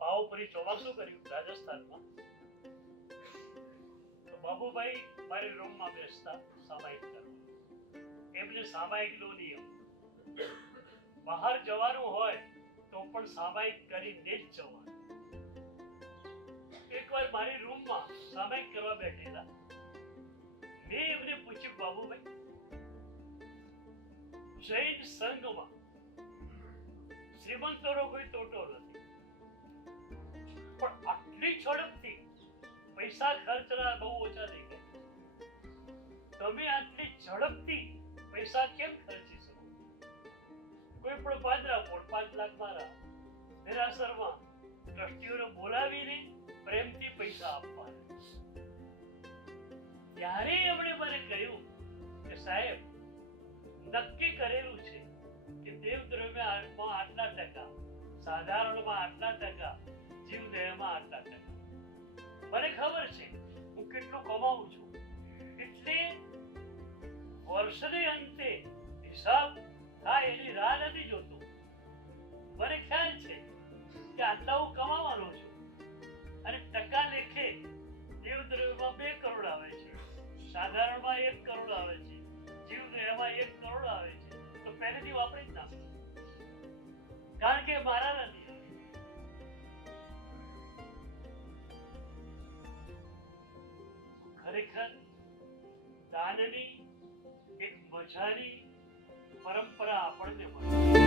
ભાવપરી ચોમાસું કર્યું રાજસ્થાનમાં. તો બાબુભાઈ મારી રૂમમાં બેસતા સામાયિક કરવા. એમને સામાયિકનો નિયમ, બહાર જવાનું હોય તો પણ સામાયિક કરીને જ જવાનું. એકવાર મારી રૂમમાં સામાયિક કરવા બેઠેલા. મેં એમને પૂછ્યું, બાબુભાઈ, જૈન સંઘમાં શ્રીમંતોનો કોઈ તોટો નથી, પણ આટલી ઝડપથી પૈસા ખર્ચના બહુ ઓછા થઈ ગયા. તમે આટલી ઝડપથી પૈસા કેમ ખર્ચી શકો? કોઈ પણ પાંદરા પોળ 5 લાખ મારા નિરાસરમાં ટ્રસ્ટીઓને બોલાવીને પ્રેમથી પૈસા આપવાના. ત્યારે એમણે મને કહ્યું કે સાહેબ, નક્કી કરેલું છે કે દેવદ્રવ્યમાં આટલા ટકા, સાધારણમાં આટલા ટકા, જીવદયામાં આટલા ટકા. મને ખબર છે હું કેટલું કમાઉં છું, એટલે વર્ષને અંતે હિસાબ થાય એની રાહ નથી જોતો. મને ખ્યાલ છે કે આટલા હું કમાવાનો છું, અને ટકા લેખે દેવદ્રવ્યમાં 2 કરોડ આવે છે, સાધારણમાં 1 કરોડ આવે છે, જીવદયામાં 1 કરોડ આવે છે. તો પહેલેથી વાપરી જ નાખો, કારણ કે મારા નથી. ખરેખર દાનની એક મજાની પરંપરા આપણને મળે.